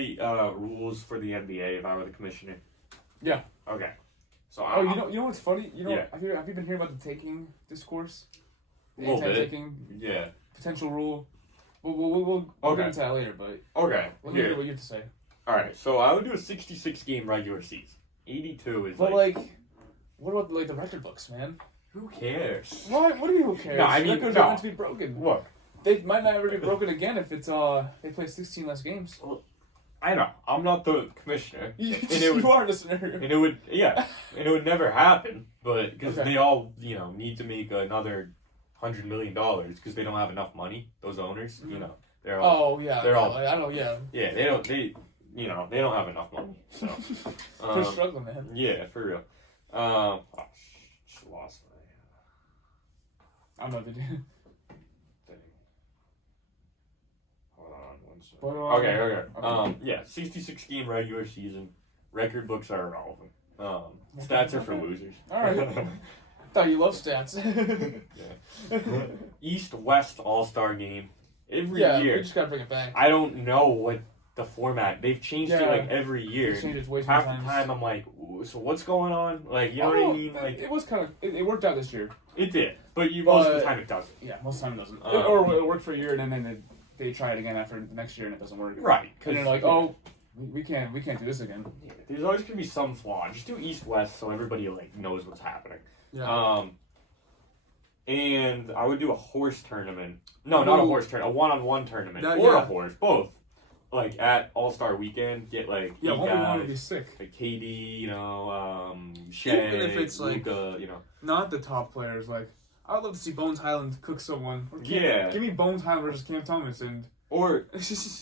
my rules for the NBA if I were the commissioner? Yeah. Okay. So you know what's funny? Yeah. Have you been hearing about the taking discourse? A little bit. Anti-taking Yeah. potential rule. We'll get into that later, but Okay. let me hear what you have to say. All right. So I would do a 66 game regular season. 82 is But what about the record books, man? who cares? What do you mean who cares? No, I mean, records no. are meant to be broken. Look, They might not ever get broken again if it's they play 16 less games. I know I'm not the commissioner, You are the scenario. and it would and it would never happen. But because Okay. they all need to make another $100 million because they don't have enough money. Those owners, they're all Oh yeah. they're all- I know. Yeah. yeah they don't have enough money. So They're struggling, man. yeah, for real. Just lost my I don't know what they do. thing. Hold on one second. But, Okay. Yeah, 66 game regular season. Record books are irrelevant. Stats are for losers. All right. Thought you love stats. Yeah. East-West All-Star game. Every yeah, we year. just gotta bring it back. I don't know what the format. They've changed it Yeah. every year. They changed it way too Half many the times. time I'm like, so what's going on? Like, you know what I mean? Like, it was kind of it worked out this year. it did, but most of the But- time it doesn't. Yeah, most of the time it doesn't. Um, Or it worked for a year and then they try it again after the next year and it doesn't work. Right. And they're like, oh, we can't do this again. Yeah, there's always gonna be some flaw. Just do East-West so everybody knows what's happening. Yeah. And I would do a horse tournament. No, not a Ooh. horse tournament. A one-on-one tournament That- or yeah. a horse, both. Like at All-Star Weekend, get yeah, eight one would guys, be sick. like KD, Shea, Even if it's, like- Luka, Not the top players. Like, I'd love to see Bones Highland cook someone. Or Yeah. Give me Bones Highland versus Cam Thomas and. Or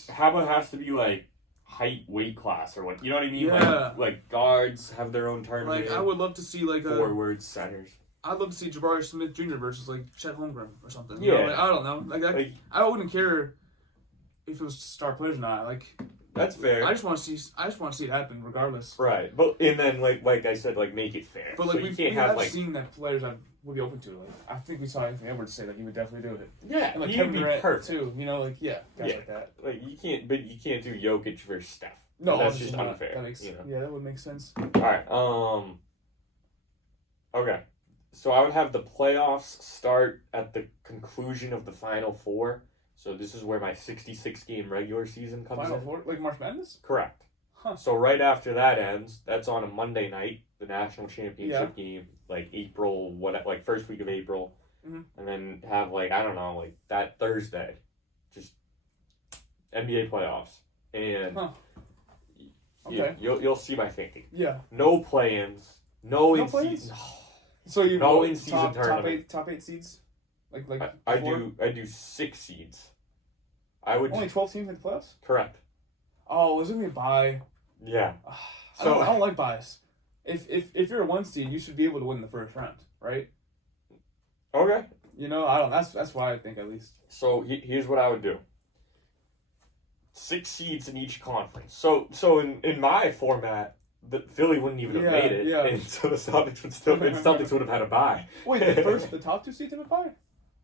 how about it has to be like height, weight class, or what? You know what I mean? Yeah. Like guards have their own tournament. Like, I would love to see forwards, centers. I'd love to see Jabari Smith Jr. versus Chet Holmgren or something. Yeah. You know, I don't know. Like I wouldn't care if it was star players or not. that's fair. I just want to see it happen regardless. Right, but and then like I said, make it fair. But so we you can't have have seen that players would be open to it. I think we saw Anthony Edwards say that he would definitely do it. yeah, And he would Kevin be Durant perfect. too. You know, guys Yeah. like that. Like you can't do Jokic versus Steph. No, that's obviously just not. unfair. That makes, Yeah, that would make sense. All right. Okay. So I would have the playoffs start at the conclusion of the Final Four. So this is where my 66 game regular season comes Final in. Four, like March Madness. Correct. Huh. So right after that ends, that's on a Monday night, the national championship game, April, first week of April, Mhm. and then have that Thursday, just NBA playoffs, and Huh. Okay. you'll see my thinking. Yeah. No play-ins, no in play-ins? season. So you No vote in-season tournament. top eight seeds. I before? do 6 seeds. I would Only 12 teams in the playoffs. correct. Oh, is it gonna be a bye? Yeah. I don't like bias. If you're a 1 seed, you should be able to win the first round, right? Okay. You know, I don't. That's why I think at least. So here's what I would do. 6 seeds in each conference. So in my format, the Philly wouldn't even have Yeah, made it, yeah. and so the Celtics would have had a bye. Wait, the top 2 seeds have a bye?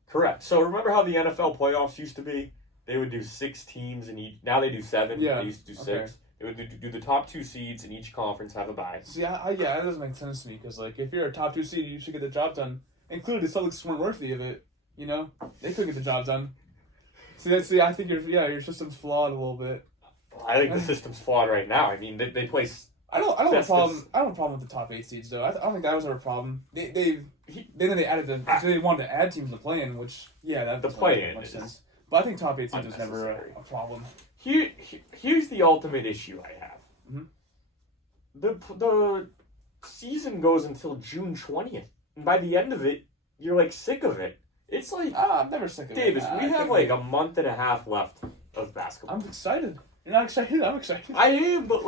Correct. So remember how the NFL playoffs used to be? They would do 6 teams in each. Now they do 7. Yeah, They used to do 6. okay. They would do the top 2 seeds in each conference have a bye. See, yeah, that doesn't make sense to me because if you're a top 2 seed, you should get the job done. Including the Celtics weren't worthy of it. You know, they couldn't get the job done. See, I think your system's flawed a little bit. I think the system's flawed right now. I mean, they play. I don't have a That's- problem. I don't have a problem with the top 8 seeds though. I don't think that was ever a problem. They added so they wanted to add teams to play in, which that The doesn't play-in make much is sense. But I think top 8 seeds was never unnecessary. a problem. Here's the ultimate issue I have. Mhm. The season goes until June 20th, and by the end of it, you're sick of it. It's like I'm never sick of Davis, it. we have a month and a half left of basketball. I'm excited. You're not excited? I'm excited. I am, but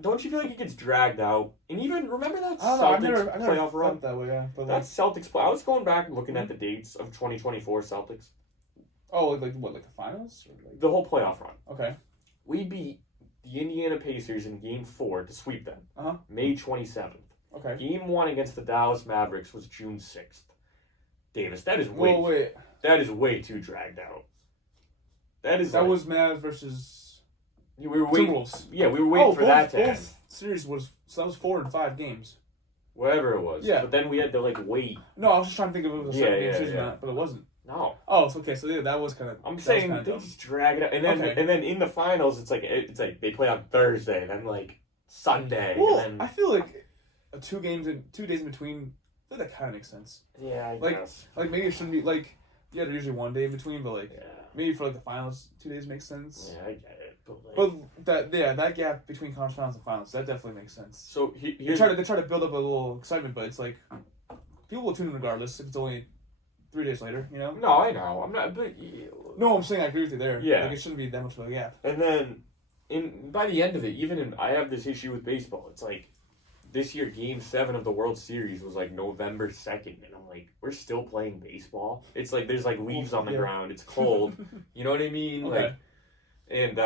don't you feel like it gets dragged out? And even remember that I don't know. I've Celtics never playoff run? felt that way. Yeah, but That Celtics play. I was going back and looking at the dates of 2024 Celtics. like the finals? Or The whole playoff run. okay. We beat the Indiana Pacers in Game 4 to sweep them. Uh-huh. May 27th. Okay. Game 1 against the Dallas Mavericks was June 6th. Davis, that is Wait. way too dragged out. That That was Mavs versus. We were waiting. Timberwolves. Yeah, we were waiting for that to end. Both series was so that was 4 and 5 games. Whatever it was. Yeah. But then we had to like wait. No, I was just trying to think if it was a 7-game series or yeah. not, but it wasn't. No. Oh, it's okay. So yeah, that was kind of. I'm saying they just drag it out, and then in the finals, it's like they play on Thursday, and then like Sunday. Well, and then, I feel like 2 days in between. I feel that kind of makes sense. yeah, I Like- guess. Like maybe it shouldn't be like there's usually 1 day in between, but like Yeah, maybe for like the finals 2 days makes sense. yeah, I get it. But, like, But that gap between conference finals and finals that definitely makes sense. so They here's try to build up a little excitement, but it's like people will tune in regardless if it's only 3 days later. You know. no, I know. I'm not. But No, I'm saying I agree with you there. Yeah. Like it shouldn't be that much of a gap. and then by the end of it, I have this issue with baseball. It's like this year, Game 7 of the World Series was like November 2nd, and I'm like, we're still playing baseball. It's like there's like leaves on the Yeah. ground. It's cold. You know what I mean? Okay. Like, and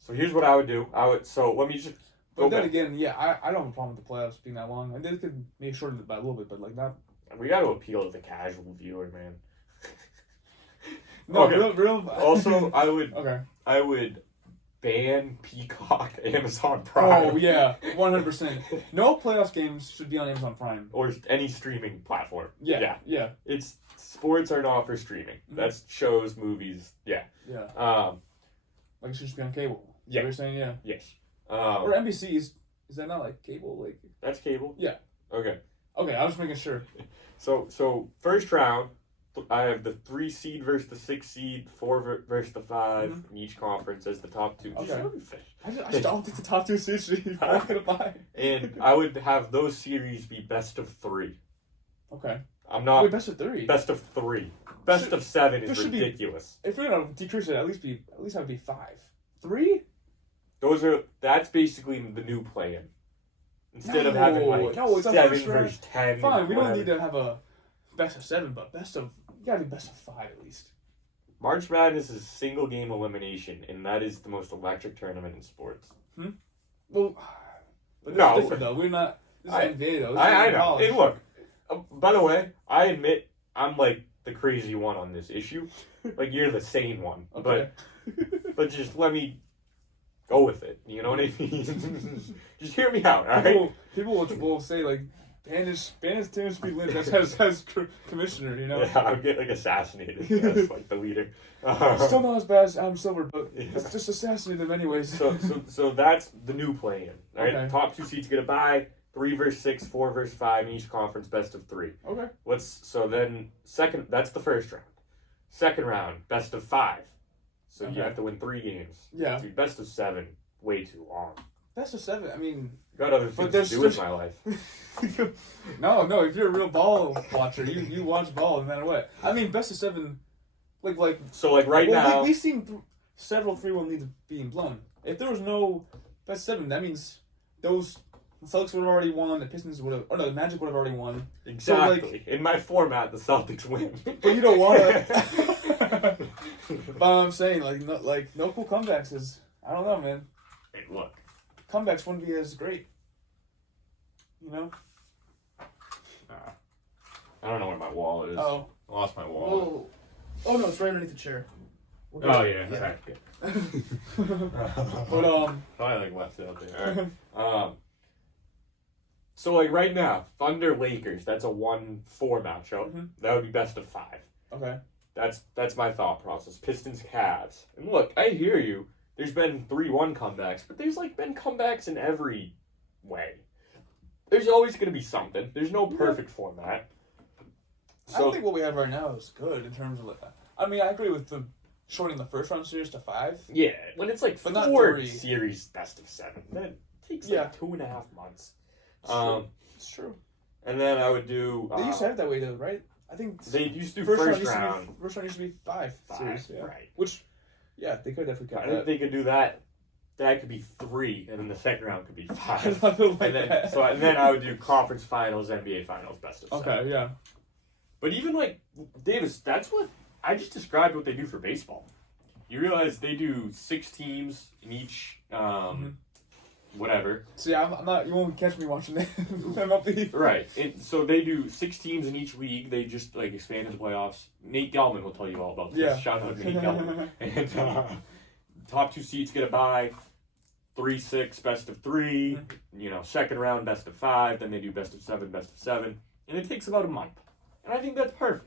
so here's what I would do. So let me just go But then back. again, yeah, I don't have a problem with the playoffs being that long. And they could maybe shorten it by a little bit, but like not. We got to appeal to the casual viewer, man. No, Okay. real. Also, Okay. I would ban Peacock, Amazon Prime. Oh yeah, 100%. No playoffs games should be on Amazon Prime. Or any streaming platform. Yeah. It's sports are not for streaming. Mhm. That's shows, movies. Yeah. Yeah. Um. Like it should just be on cable. Yeah. You're saying yeah. Yes. Or NBC is that not like cable? Like That's cable. Yeah. Okay. okay, I was making sure. So first round, I have the 3 seed versus the 6 seed, 4 versus the 5 in each conference as the top 2. Just Okay. let me finish. I just don't think the top 2 seeds should be both gonna buy. And I would have those series be best of 3. Okay. I'm not Wait, best of 3. best of 3. Best of 7 there is should be- ridiculous. If we're gonna decrease it, at least have it be 5. 3? That's basically the new plan. Instead of having like No, it's a 7 first round. versus 10. Fine, we don't whatever. need to have a best of 7, but you gotta be best of 5 at least. March Madness is single game elimination, and that is the most electric tournament in sports. Well, but No. it's different though. We're not. This is I- NBA though. This I is know. college. Hey, look. By the way, I admit I'm like the crazy one on this issue. Like you're the sane one, Okay. but just let me go with it. You know what I mean? Just hear me out, all right? People will say like, banish Tim Speed Lynch as commissioner. You know. Yeah, I'll get like assassinated as like the leader. Still not as bad as Adam Silver, but Yeah. let's just assassinate them anyways. So that's the new plan. All right, Okay. top 2 seeds get a bye. 3 versus 6, 4 versus 5 in each conference, best of 3. Okay. That's the first round. Second round, best of 5. So you Okay. have to win 3 games. Yeah. Dude, best of 7, way too long. Best of 7. I mean, Got other But things to there's- do with my life. no. If you're a real ball watcher, you watch ball no matter what. I mean, best of 7. Like So like right now, we've seen several 3-1 leads being blown. If there was no best 7, that means those the Celtics would have already won. The Pistons would have, or no, the Magic would have already won. exactly. In my format, the Celtics win. But you don't want to. But I'm saying no cool comebacks is I don't know, man. Hey, look. Comebacks wouldn't be as great. You know? I don't know where my wallet is. Oh. I lost my wallet. Oh. Oh no, it's right underneath the chair. Oh yeah. Okay. But Probably like left it up there. All right. So like right now, Thunder Lakers. That's a 1-4 matchup. Mhm. That would be best of 5. okay. That's my thought process. Pistons, Cavs. And look, I hear you. There's been 3-1 comebacks, but there's like been comebacks in every way. There's always going to be something. There's no perfect format. So I think what we have right now is good in terms of like. I mean, I agree with the shortening the first round series to 5. yeah, when it's like But not 4 3. series best of 7, that takes Yeah. like 2.5 months. It's true. It's true. And then I would do. They used to have it that way though, right? I think They used to do first round first round. used to be 5 series. Yeah. Right. Which, yeah, they could definitely I cut think that. they could do that. That could be 3, and then the second round could be 5. I don't like and then that. and then I would do conference finals, NBA finals, best of 7. Okay, yeah. But even like Davis, that's what I just described what they do for baseball. You realize they do 6 teams in each whatever. See, I'm not. You won't catch me watching that MLB. Right. And so they do 6 teams in each league. They just like expanded the playoffs. Nate Gelman will tell you all about this. Yeah. Shout out to Nate Gelman. And top 2 seeds get a bye. 3-6, best of 3. Second round, best of 5. Then they do best of 7, best of 7, and it takes about a month. And I think that's perfect.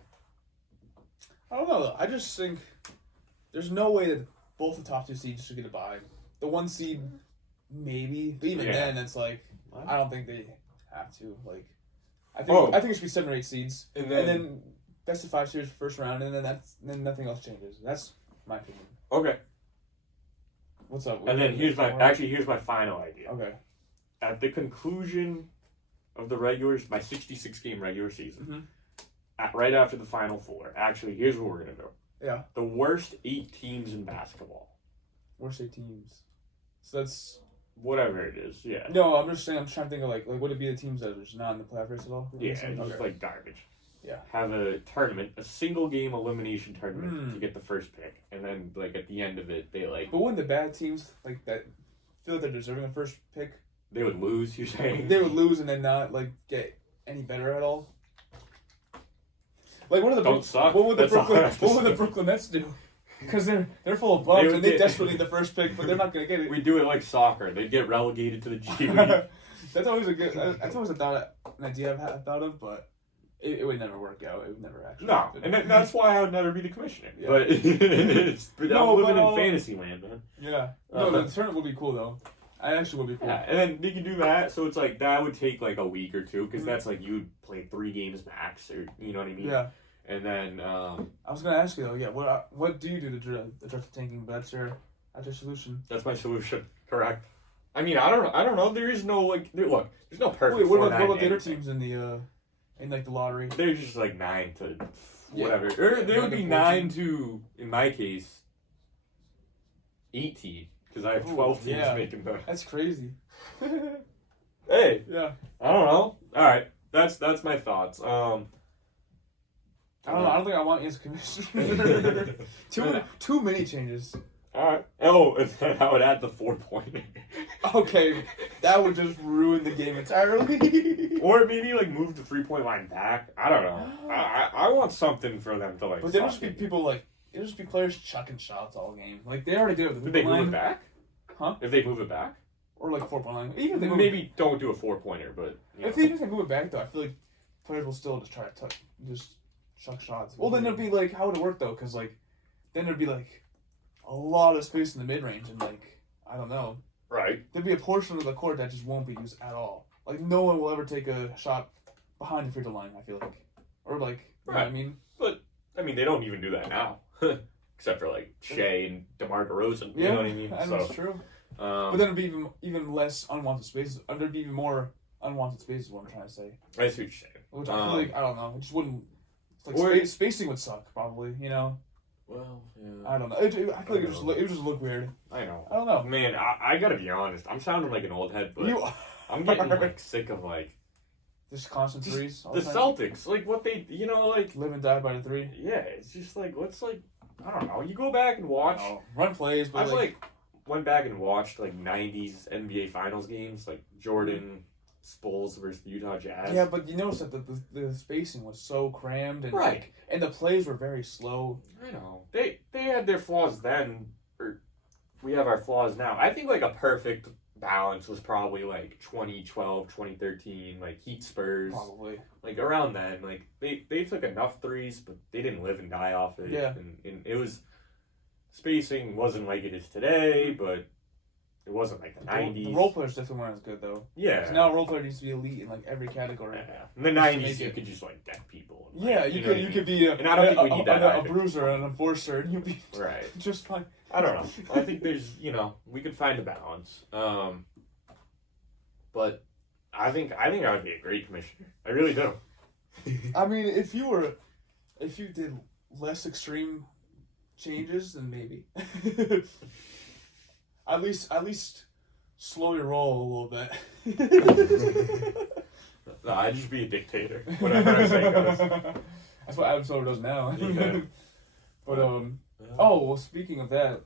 I don't know, though. I just think there's no way that both the top 2 seeds should get a bye. The 1 seed, maybe. But even then, it's like, I don't think they have to. Like, I think it should be 7 or 8 seeds. And then best of 5 series first round, and then nothing else changes. That's my opinion. Okay. What's up? And then here's my final idea. Okay. At the conclusion of my 66 game regular season, right after the Final Four, actually, here's what we're gonna do. Yeah. The worst 8 teams in basketball. Worst 8 teams. So that's whatever it is. Yeah. No, I'm just saying. I'm trying to think of like would it be the teams that are just not in the playoff race at all? Yeah, it's just like garbage. Yeah. Have a tournament, a single game elimination tournament to get the first pick, and then like at the end of it, they like. But wouldn't the bad teams like that feel like they're deserving the first pick? They would lose. You're saying they would lose and then not like get any better at all. Like what would the Brooklyn Nets do? Because they're full of bums and they desperately need the first pick, but they're not gonna get it. We do it like soccer. They'd get relegated to the G League. That's always an idea I've thought of, but it would never work out. It would never actually. No, happen. and that's why I would never be the commissioner. Yeah. But I'm living in fantasy land, man. Yeah. No, the tournament would be cool though. I actually would be cool. Yeah, and then they could do that. So it's like that would take like a week or 2 because that's like you would play 3 games max, or you know what I mean. Yeah. And then I was gonna ask you though. Yeah. What do you do to address the tanking? But that's your solution. That's my solution. Correct. I mean, I don't know. There is no like. Look, there's no perfect. Wait, what about the other teams in the in like the lottery? They're just like 9 to whatever. Or they would be 9 to, in my case, 18 because I have 12 teams making the. That's crazy. Hey. Yeah. I don't know. All right. That's my thoughts. I don't know. I don't think I want you as commissioner. Too many changes. All right. Oh, and then I would add the 4-pointer. Okay, that would just ruin the game entirely. Or maybe like move the 3-point line back. I don't know. I want something for them to like. But there just be people like it'll just be players chucking shots all game. Like they already do it. Did they move it back? Huh? If they move it back, or like 4-point line. Even if they maybe don't do a 4-pointer, but if they move it back though, I feel like players will still just try to just chuck shots. Well, then it'd be like how would it work though? Because like then there'd be like a lot of space in the mid range and like I don't know. Right. There'd be a portion of the court that just won't be used at all. Like no one will ever take a shot behind the free throw line. I feel like, or like, you know what I mean. But I mean, they don't even do that now, except for like Shea and DeMar DeRozan. You know what I mean? That's true. But then it'd be even less unwanted spaces. There'd be even more unwanted spaces. What I'm trying to say. I see what you're saying. Which I feel like I don't know. It just wouldn't. It's like spacing would suck probably. You know. Well, yeah. I don't know. I feel like it would just look weird. I know. I don't know. Man, I gotta be honest. I'm sounding like an old head, but I'm getting like sick of like just constant threes. The Celtics, like what they, like live and die by the 3. Yeah, it's just like what's like I don't know. You go back and watch run plays, but I went back and watched like '90s NBA Finals games, like Jordan. Spurs versus the Utah Jazz. Yeah, but you notice that the spacing was so crammed and and the plays were very slow. I know. They had their flaws then, or we have our flaws now. I think like a perfect balance was probably like 2012, 2013, like Heat Spurs. Probably. Like around then, like they took enough threes, but they didn't live and die off it. Yeah. And it was spacing wasn't like it is today, but it wasn't like the 90s. The role players definitely weren't as good, though. Yeah. So now a role player needs to be elite in, like, every category. Yeah. In the 90s, you could just, like, deck people. And, yeah, you could be and I don't think we need that a bruiser and an enforcer, and you'd be just fine. I don't know. I think there's, we could find a balance. But I think I would be a great commissioner. I really do. I mean, if you did less extreme changes, then maybe. At least slow your roll a little bit. No, I'd just be a dictator. Whatever I say goes. That's what Adam Silver does now. Yeah. But well, speaking of that,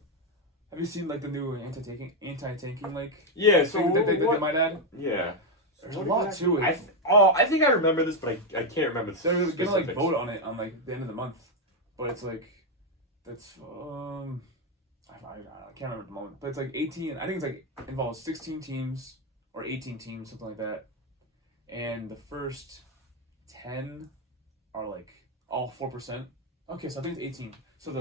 have you seen like the new anti-tanking like? Yeah. So thing that they might add? Yeah. There's a lot to it. I think I remember this, but I can't remember the specifics. They're gonna like vote on it on like the end of the month, but it's like I can't remember at the moment, but it's like 18. I think it's like involves 16 teams or 18 teams, something like that. And the first 10 are like all 4%. Okay, so I think it's 18. So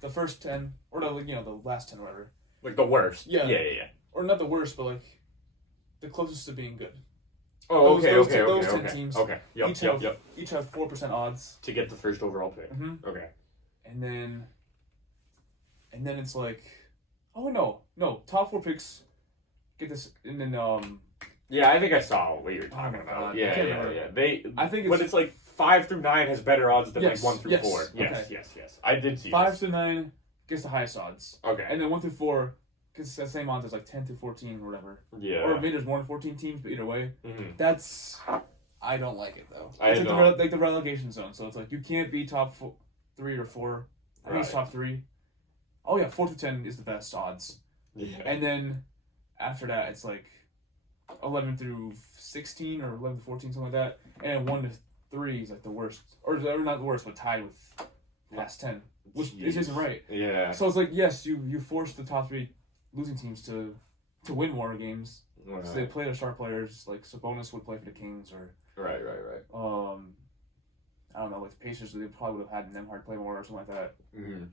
the first 10 or the last 10 or whatever. Like the worst. Yeah. Yeah. Or not the worst, but like the closest to being good. Oh, Those okay. 10 teams Okay. Yep. Each have 4% odds To get the first overall pick. Mm-hmm. Okay. And then it's like, oh no, top 4 picks get this, and then Yeah, I think I saw what you were Oh talking my about. God. I Yeah. can't remember. I think it's like 5 through 9 has better odds than Yes, like 1 through yes, 4. okay. Yes. I did see 5 this. to 9 gets the highest odds, Okay. and then 1 through 4 gets the same odds as like 10 through 14 or whatever. Yeah. Or maybe there's more than 14 teams, but either way, Mm-hmm. I don't like it though. I It's know. like the relegation zone, so it's like you can't be top 3 or 4. I think it's Right. top 3. Oh yeah, 4 through 10 is the best odds, Yeah. and then after that it's like 11 through 16 or 11 to 14, something like that, and then 1 to 3 is like the worst, or not the worst, but tied with past 10, which Jeez. isn't right. Yeah. So it's like, yes, you force the top 3 losing teams to win more games. Right. So they play their star players, like Sabonis would play for the Kings, or Right. I don't know, like the Pacers, they probably would have had Nemhard play more or something like that. Mm-hmm.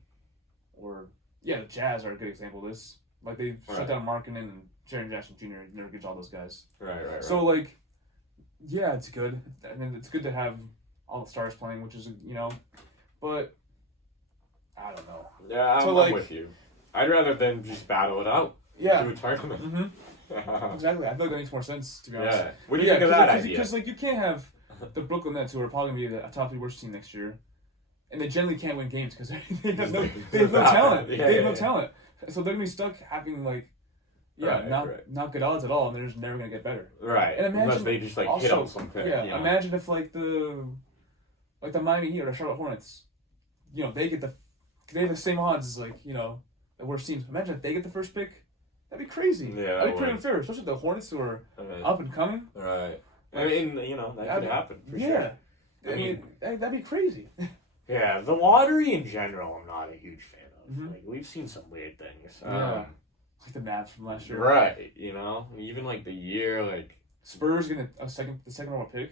Or yeah, the Jazz are a good example of this. Like they shut Right. down Markkanen and Jaren Jackson Jr. Never gets all those guys. Right. So like, yeah, it's good. I mean, it's good to have all the stars playing, which is but I don't know. Yeah, So, I'm like- with you. I'd rather than just battle it out. Yeah. Do a tournament. Mm-hmm. Exactly. I feel like that makes more sense, to be honest. Yeah. What do you think of that idea? Because like you can't have the Brooklyn Nets, who are probably going to be the top 3 worst team next year, and they generally can't win games because they have no talent. Yeah, They have no yeah. talent, so they're going to be stuck having like, Right. not good odds at all, and they're just never going to get better. Right. And imagine Unless they just like hit also- on something. Yeah, You know? imagine if like the Miami Heat or the Charlotte Hornets, they have the same odds as like the worst teams. Imagine if they get the first pick. That'd be crazy. Yeah, that'd be pretty would. unfair, especially the Hornets who are Right. up and coming. Right. I mean, that could happen for Yeah, sure. I mean that'd be crazy. Yeah, the lottery in general, I'm not a huge fan of. Mhm. Like we've seen some weird things. Yeah. Like the Mavs from last year. Right. Even like the year, like Spurs getting the second overall pick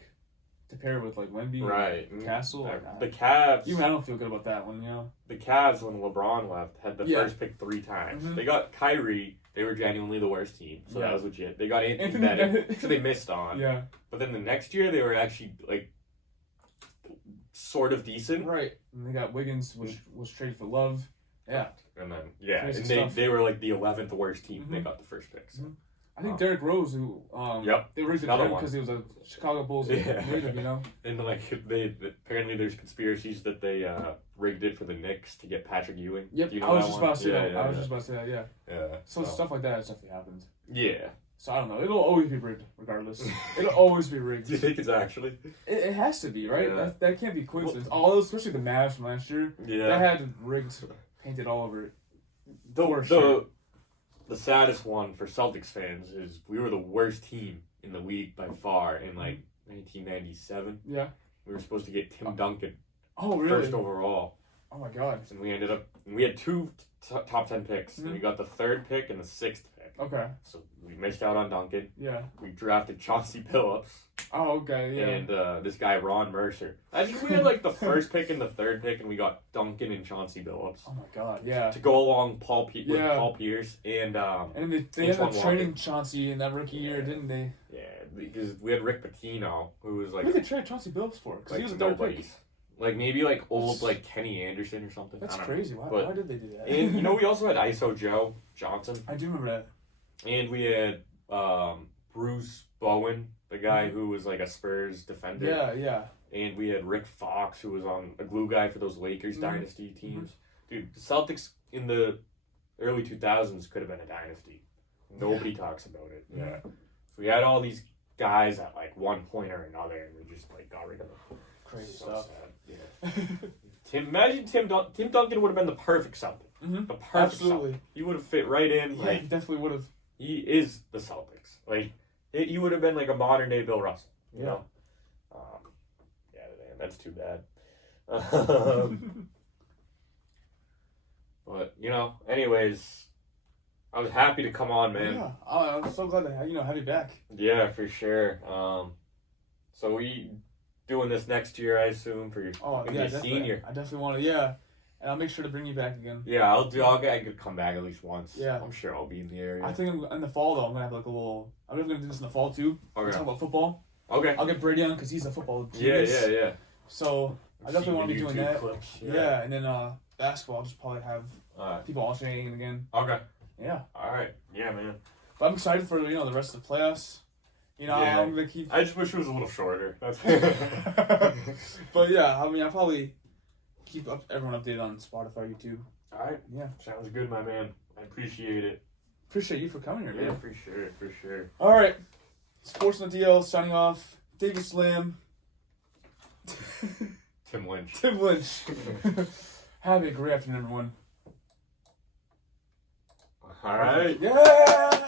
to pair with like Wemby, right. and Castle. The Cavs. Even I don't feel good about that one. The Cavs, when LeBron left, had the Yeah. first pick 3 times. Mhm. They got Kyrie. They were genuinely the worst team, so Yeah. that was legit. They got Anthony Anthony Bennett, Bennett. so they missed on. Yeah. But then the next year, they were actually like sort of decent. Right. And they got Wiggins, which was traded for Love. Yeah. And then Crazy and stuff. they were like the 11th worst team. And they Mhm. got the first pick. So. I think Derrick Rose, who Yep. they rigged it Another for him one. because he was a Chicago Bulls Yeah. native, And like they apparently there's conspiracies that they rigged it for the Knicks to get Patrick Ewing. Yep. Do you know I was that just one? about to say that. Yeah, I was just about to say that. Yeah. Yeah. So stuff like that has definitely happened. Yeah. So I don't know. It'll always be rigged, regardless. It'll always be rigged. Do you think it's actually? It has to be, right? Yeah. That can't be coincidence. All those, especially the Mavs from last year, Yeah. that had rigged painted all over it. For The sure. the saddest one for Celtics fans is we were the worst team in the league by far in like 1997. Yeah. We were supposed to get Tim Duncan Oh, really? first overall, Oh my god. and we had 2 top 10 picks. And we got the 3rd pick and the 6th pick. Okay. So we missed out on Duncan. Yeah. We drafted Chauncey Billups Oh, okay. Yeah. and this guy Ron Mercer. I think we had like the 1st pick and the 3rd pick, and we got Duncan and Chauncey Billups Oh my god. Yeah. to go along with Yeah. Paul Pierce and And they Antoine ended up trading Chauncey in that rookie year, didn't they? yeah, because we had Rick Pitino, who was like What did they trade Chauncey Billups for? Because he was a third pick. nobody's. Like maybe like old like Kenny Anderson or something. That's I don't know. crazy. Why But- did they do that? And we also had ISO Joe Johnson, I do remember that. and we had Bruce Bowen, the guy who was like a Spurs defender. Yeah, yeah. And we had Rick Fox, who was on a glue guy for those Lakers Mhm. dynasty teams. Dude, the Celtics in the early 2000s could have been a dynasty. Nobody talks about it. Yeah. So we had all these guys at like one point or another, and we just like got rid of them. Crazy So stuff. sad. Yeah. Imagine Tim Duncan would have been the perfect Celtic. Mhm. The perfect Absolutely. Celtic. He would have fit right in. Yeah, Like he definitely would have. he is the Celtics. Like he would have been like a modern day Bill Russell. You know. Yeah, man, that's too bad. But anyways, I was happy to come on, man. Yeah, I'm so glad to have you back. Yeah, for sure. So we doing this next year, I assume, for your senior. I definitely want to. Yeah, and I'll make sure to bring you back again. Yeah, I could come back at least once. Yeah, I'm sure I'll be in the area. I think in the fall though, I'm gonna have like a little. I'm gonna do this in the fall too. Okay. Talk about football. Okay. I'll get Brady on because he's a football genius. Yeah. So I definitely want to be doing YouTube that. clips. Yeah, and then basketball, I'll just probably have people alternating again. Okay. Yeah. All right. Yeah, man. But I'm excited for the rest of the playoffs. I'm gonna keep. I just wish it was a little shorter. That's. But yeah, I mean, I'll probably keep everyone updated on Spotify, YouTube. All right. Yeah. Sounds good, my man. I appreciate it. Appreciate you for coming here, man. Yeah, for sure. All right. Sports on the DL signing off. David Slam. Tim Lynch. Have a great afternoon, everyone. All right. Yeah.